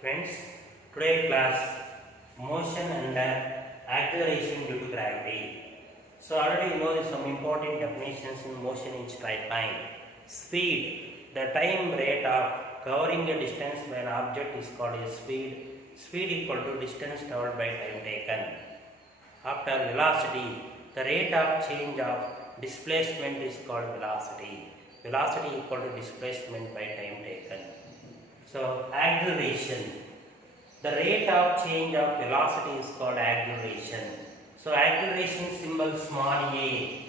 Friends, today class motion under acceleration due to gravity. So already you know some important definitions in motion in straight line. Speed, the time rate of covering a distance by an object is called a speed. Speed equal to distance traveled by time taken. After velocity, the rate of change of displacement is called velocity. Velocity equal to displacement by time taken. So acceleration, the rate of change of velocity is called acceleration. So acceleration symbol small a.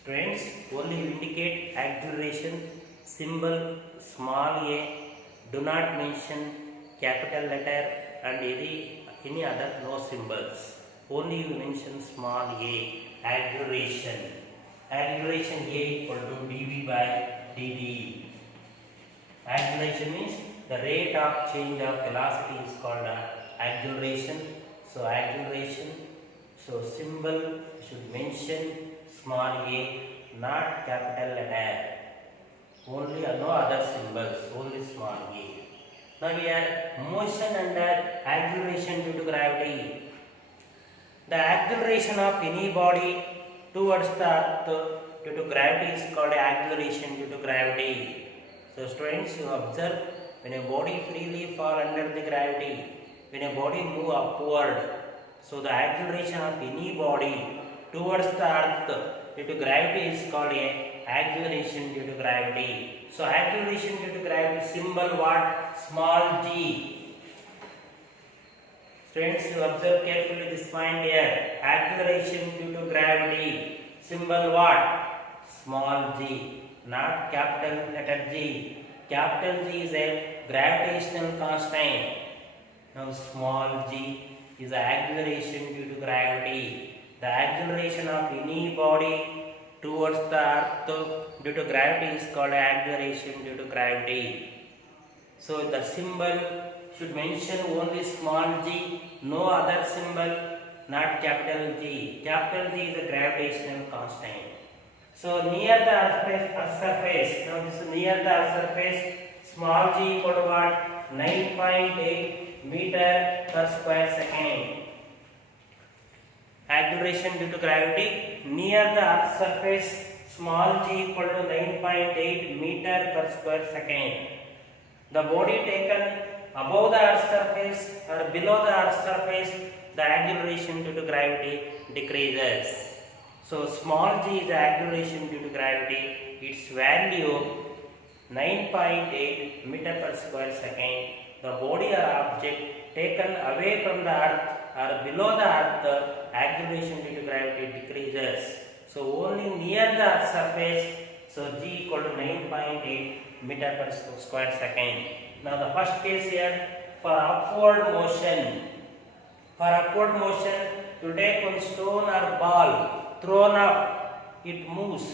Students, only indicate acceleration symbol small a. Do not mention capital letter and any other no symbols. Only you mention small a. Acceleration. Acceleration a equal to dv by dt. Acceleration means the rate of change of velocity is called acceleration. So acceleration. So symbol should mention small a, not capital letter. Only no other symbols. Only small a. Now we are motion under acceleration due to gravity. The acceleration of any body towards the earth due to gravity is called acceleration due to gravity. So students, you observe when a body freely fall under the gravity, when a body move upward, so the acceleration of any body towards the earth due to gravity is called a acceleration due to gravity. So acceleration due to gravity symbol what? Small g. Students, you observe carefully this point here. Acceleration due to gravity symbol what? Small g. Not capital letter G. Capital G is a gravitational constant. Now small g is the acceleration due to gravity. The acceleration of any body towards the earth due to gravity is called acceleration due to gravity. So the symbol should mention only small g, no other symbol, not capital G. Capital G is a gravitational constant. So near the earth surface, now this is near the earth surface, small g equal to what? 9.8 meter per square second. Acceleration due to gravity, near the earth surface, small g equal to 9.8 meter per square second. The body taken above the earth surface or below the earth surface, the acceleration due to gravity decreases. So small g is the acceleration due to gravity. Its value 9.8 meter per square second. The body or object taken away from the earth or below the earth, acceleration due to gravity decreases. So only near the earth surface, so g equal to 9.8 meter per square second. Now the first case here, for upward motion. For upward motion, to take one stone or ball thrown up, it moves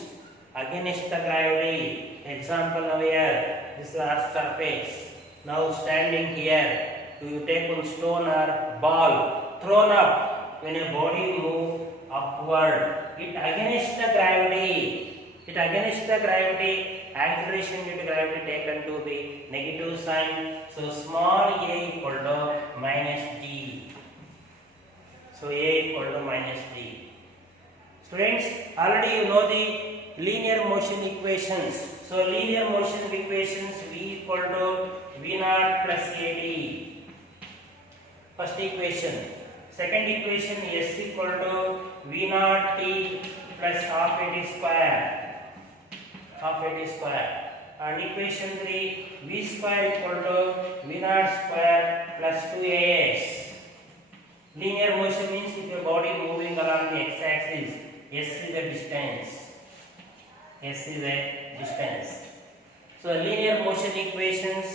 against the gravity. Example now here, this is earth surface. Now standing here, you take one stone or ball thrown up. When a body move upward, it against the gravity. It against the gravity, acceleration due to gravity taken to be negative sign. So small a equal to minus g. So a equal to minus g. Students, already you know the linear motion equations. So linear motion equations, v equal to v naught plus at. First equation. Second equation, s equal to v naught t plus half at square. Half at square. And equation 3, v square equal to v naught square plus 2as. Linear motion means if a body moving along the x-axis, s is a distance. S is a distance. So linear motion equations,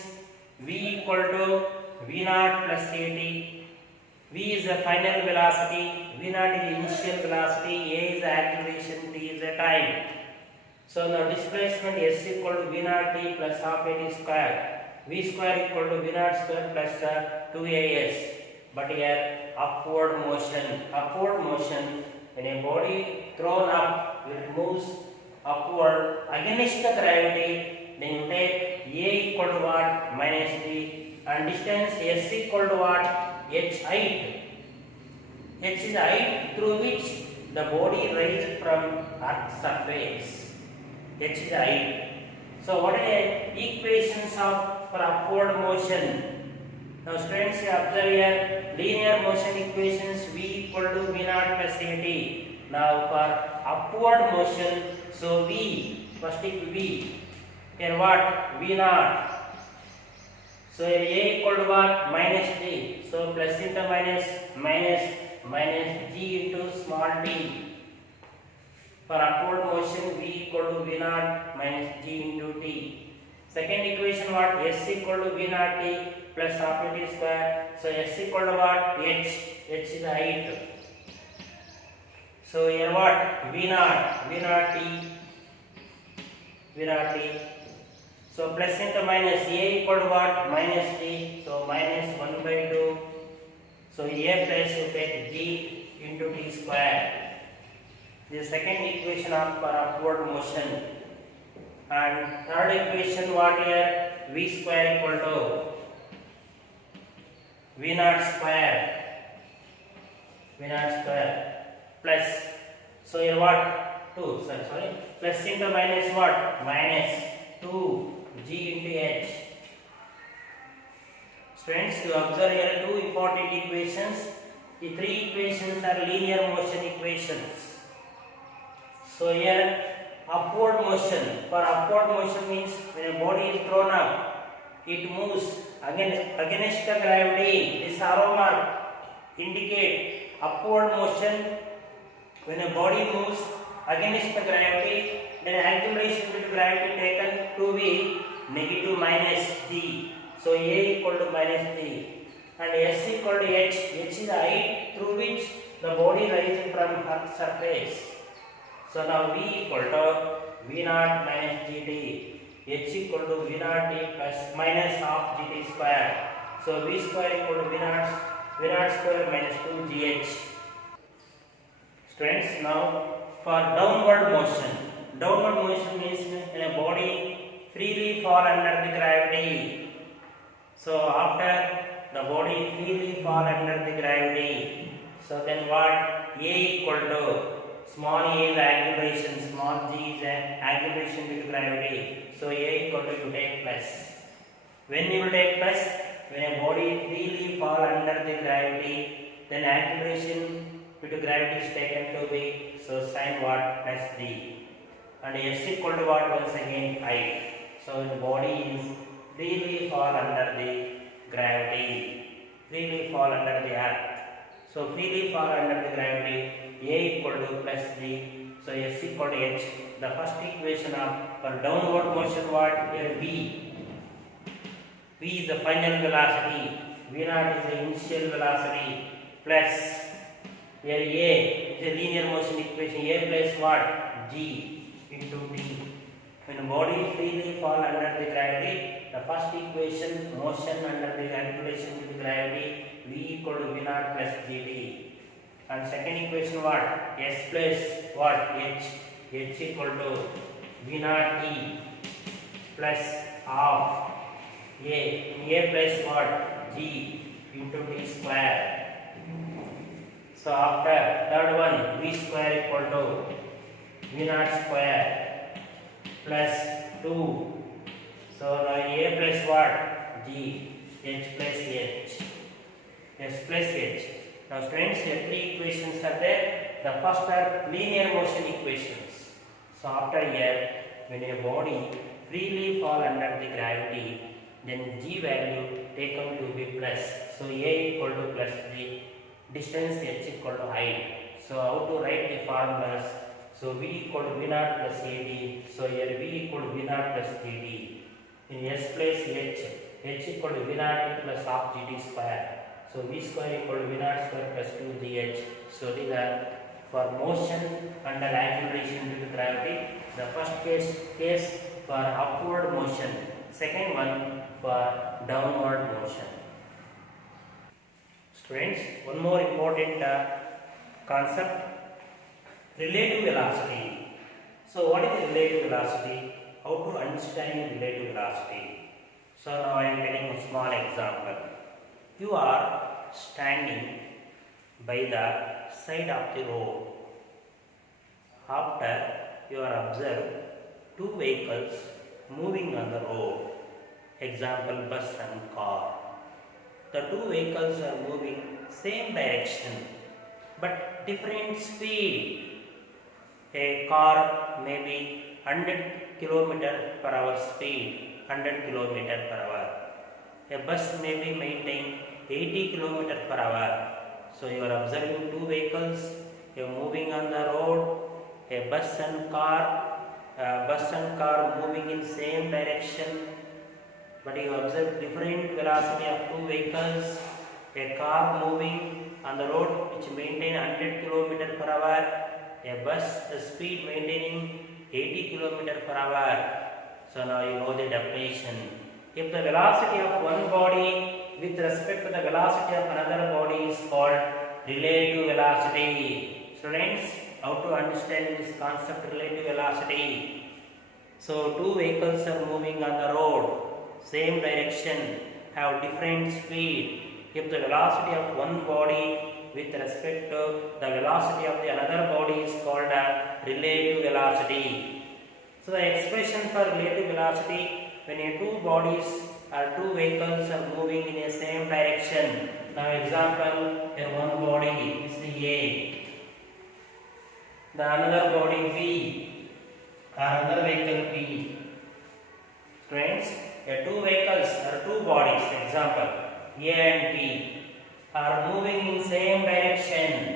v equal to v naught plus at. V is the final velocity, v naught is the initial velocity, a is the acceleration, t is the time. So now displacement s equal to v naught t plus half at square. V square equal to v naught square plus 2as. But here upward motion, when a body thrown up, it moves upward against the gravity, then you take a equal to what? Minus d and distance s equal to what? H height. H is the height through which the body rises from Earth's surface. H is the height. So what are the equations for upward motion? Now students, you observe here linear motion equations v equal to v naught plus at. Now for upward motion, so v, first take v. Here what? V naught. So here a equal to what? Minus d. So plus into minus g into small t. For upward motion, v equal to v naught minus g into t. Second equation what? S equal to v naught t plus half t square. So s equal to what? H. H is the height. So here what? V naught t. So plus into minus, a equal to what? Minus t. So minus 1 by 2. So a plus you take g into t square. The second equation of for upward motion. And third equation what here? V square equal to V naught square plus, so here what? 2, sorry, plus into minus what? Minus 2 g into h. Friends, you observe here two important equations. The three equations are linear motion equations. So here upward motion. For upward motion means when a body is thrown up, it moves against the gravity. This arrow mark indicate upward motion. When a body moves against the gravity, then acceleration due to gravity taken to be negative minus d. So a equal to minus d and s equal to h. H is the height through which the body rises from Earth's surface. So now v equal to v naught minus gt. H equal to v naught t plus minus half gt square. So v square equal to v naught square minus 2 gh. Students, now for downward motion. Downward motion means when a body freely fall under the gravity. So after the body freely fall under the gravity, so then what? A equal to small a is acceleration, small g is acceleration due to gravity. So a equal to you take plus. When you will take plus? When a body freely fall under the gravity, then acceleration due to gravity is taken to be, so sin what? Plus d. And s equal to what? Once again I. So the body is freely fall under the gravity, freely fall under the earth. So freely fall under the gravity, a equal to plus d. So s equal to h. The first equation of for downward motion what? Here v. V is the final velocity, v naught is the initial velocity plus here a is a linear motion equation, a plus what? G into t. When a body freely fall under the gravity, the first equation motion under the acceleration due to gravity, v equal to v naught plus gt. And second equation what? S plus what? H. H equal to v naught t plus half a plus what? G into t square. So after third one, v square equal to v naught square plus 2. So now a plus what? G. H plus h. S plus h. Now students, here three equations are there. The first are linear motion equations. So after here, when a body freely fall under the gravity, then g value taken to be plus. So a equal to plus g. Distance h equal to height. So how to write the formulas? So v equal to v naught plus ad. So here v equal to v naught plus gt. In s plus h equal to v naught plus half gt square. So v square equal to v naught square plus 2 gh. So these are for motion under acceleration due to gravity. The first case for upward motion. Second one for downward motion. Students, one more important concept, relative velocity. So what is relative velocity? How to understand relative velocity? So now I am taking a small example. You are standing by the side of the road. After you are observed two vehicles moving on the road. Example, bus and car. The two vehicles are moving same direction but different speed. A car may be 100 km per hour speed, 100 km per hour. A bus may be maintained 80 km per hour. So you are observing two vehicles, you are moving on the road, a bus and car moving in same direction, but you observe different velocity of two vehicles. A car moving on the road which maintain 100 km per hour, a bus speed maintaining 80 km per hour. So now you know the definition. If the velocity of one body with respect to the velocity of another body is called relative velocity. Students, how to understand this concept relative velocity? So two vehicles are moving on the road, same direction, have different speed. If the velocity of one body with respect to the velocity of the another body is called a relative velocity. So the expression for relative velocity, when a two bodies or two vehicles are moving in a same direction. Now example, a one body is the A, the another body B, or another vehicle B. Friends, two vehicles or two bodies, example A and B, are moving in same direction.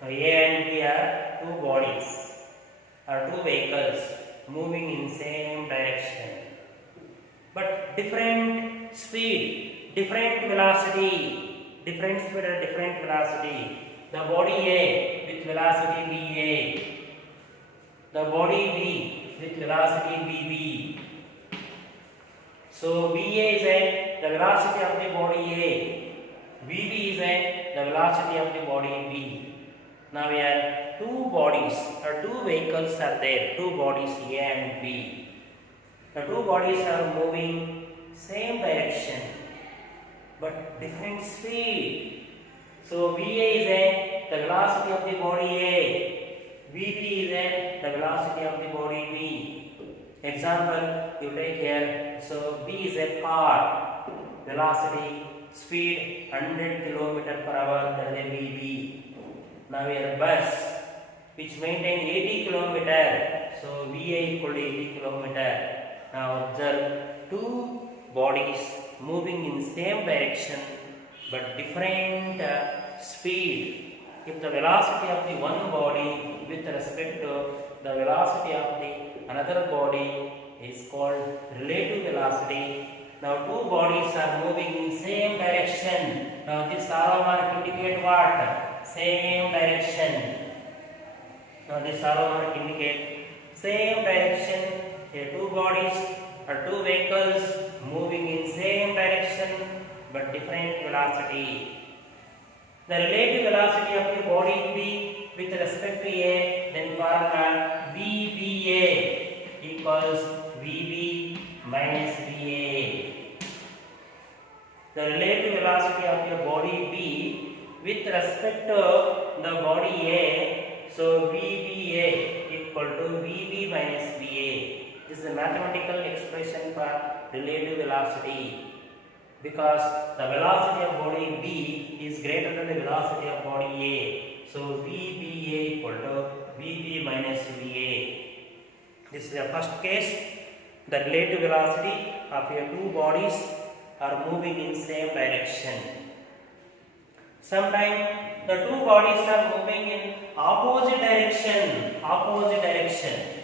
So A and B are two bodies or two vehicles moving in same direction, but different speed, different velocity, different speed or different velocity. The body A with velocity BA, the body B with velocity BB. So BA is the velocity of the body A, BB is the velocity of the body B. Now we have two bodies or two vehicles are there, two bodies A and B. The two bodies are moving same direction but different speed. So VA is the velocity of the body A, VB is the velocity of the body B. Example you take here. So B is a car, velocity, speed 100 km per hour, that is VB. Now we have a bus which maintain 80 km. So VA equal to 80 km. Now observe two bodies moving in same direction but different speed. If the velocity of the one body with respect to the velocity of the another body is called relative velocity. Now two bodies are moving in same direction. Now this arrow mark indicate what? Same direction. Now this arrow mark indicate same direction. Here two bodies or two vehicles moving in same direction but different velocity. The relative velocity of the body B with respect to A, then formula VBA equals VB minus VA. The relative velocity of your body B with respect to the body A, so VBA equal to VB minus VA. This is a mathematical expression for relative velocity, because the velocity of body B is greater than the velocity of body A. So VBA equal to VB minus VA. This is the first case. The relative velocity of your two bodies are moving in same direction. Sometimes the two bodies are moving in opposite direction.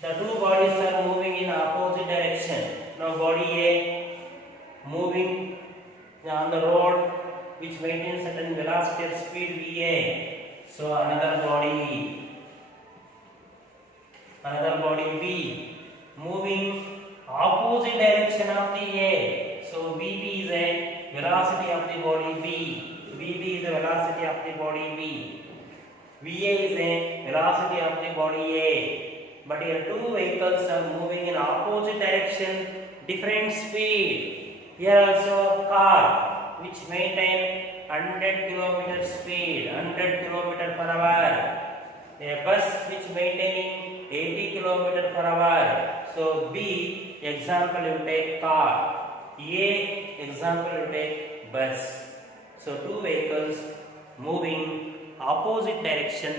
The two bodies are moving in opposite direction. Now body A moving on the road which maintains certain velocity and speed VA. So another body B moving opposite direction of the A. So VB is a velocity of the body B. VB is the velocity of the body B. VA is a velocity of the body A. but here two vehicles are moving in opposite direction, different speed. Here also car which maintain 100 km speed, 100 km per hour. A bus which maintaining 80 km per hour. So B example you take car, A example you take bus. So two vehicles moving opposite direction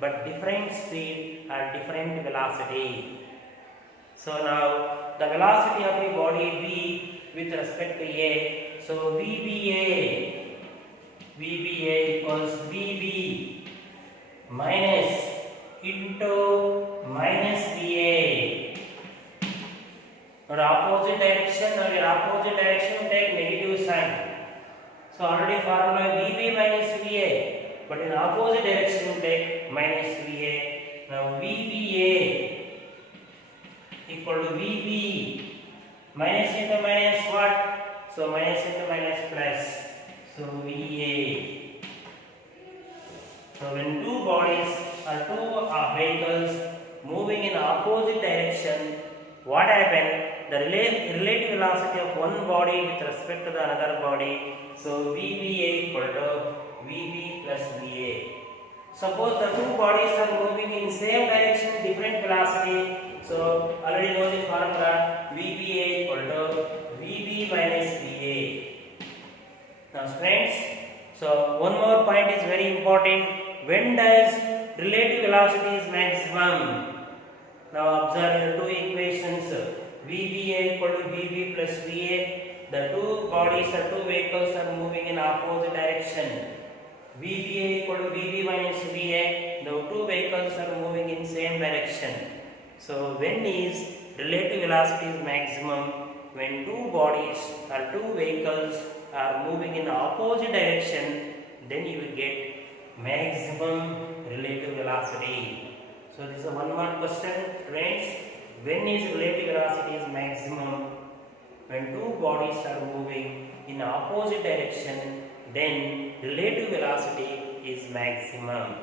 but different speed and different velocity. So now the velocity of the body B with respect to A. So VBA equals VB minus into minus VA. Now opposite direction, now in opposite direction take negative sign. So already formula VB minus VA, but in opposite direction take minus VA. Now VBA equal to VB minus into minus what? So minus into minus plus. So VA. So when two bodies or two vehicles moving in opposite direction, what happened? The relative velocity of one body with respect to the another body. So VBA equal to VB plus VA. Suppose the two bodies are moving in same direction, different velocity. So already know the formula VBA equal to VB minus VA. Now friends, so one more point is very important. When does relative velocity is maximum? Now observe the two equations. VBA equal to VB plus VA. The two bodies or two vehicles are moving in opposite direction. VBA equal to VB minus VA. The two vehicles are moving in same direction. So when is relative velocity is maximum? When two bodies or two vehicles are moving in opposite direction, then you will get maximum relative velocity. So this is one more question, friends. When is relative velocity is maximum? When two bodies are moving in opposite direction, then relative velocity is maximum.